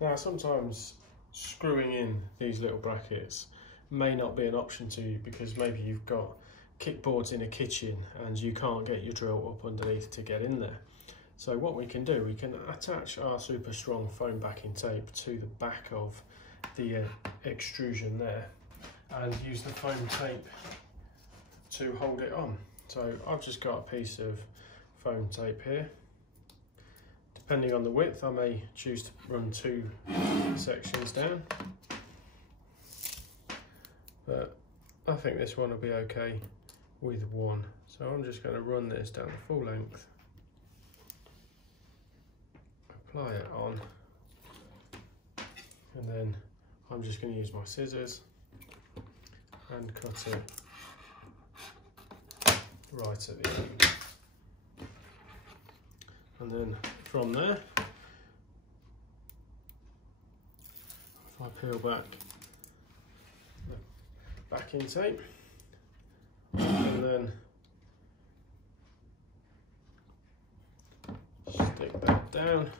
Now sometimes screwing in these little brackets may not be an option to you because maybe you've got kickboards in a kitchen and you can't get your drill up underneath to get in there. So what we can do, we can attach our super strong foam backing tape to the back of the extrusion there and use the foam tape to hold it on. So I've just got a piece of foam tape here. Depending on the width, I may choose to run 2 sections down, but I think this one will be okay with 1. So I'm just going to run this down the full length, apply it on, and then I'm just going to use my scissors and cut it right at the end. And then from there, if I peel back the backing tape, and then stick that down,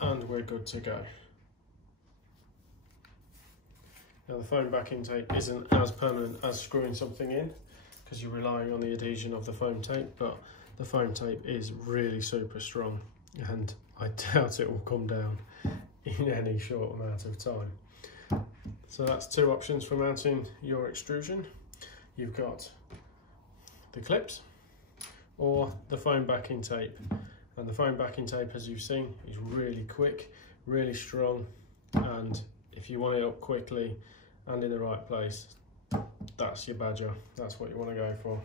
and we're good to go. Now the foam backing tape isn't as permanent as screwing something in because you're relying on the adhesion of the foam tape, but the foam tape is really super strong and I doubt it will come down in any short amount of time. So that's 2 options for mounting your extrusion. You've got the clips or the foam backing tape. And the foam backing tape, as you've seen, is really quick, really strong, and if you want it up quickly and in the right place, that's your badger. That's what you want to go for.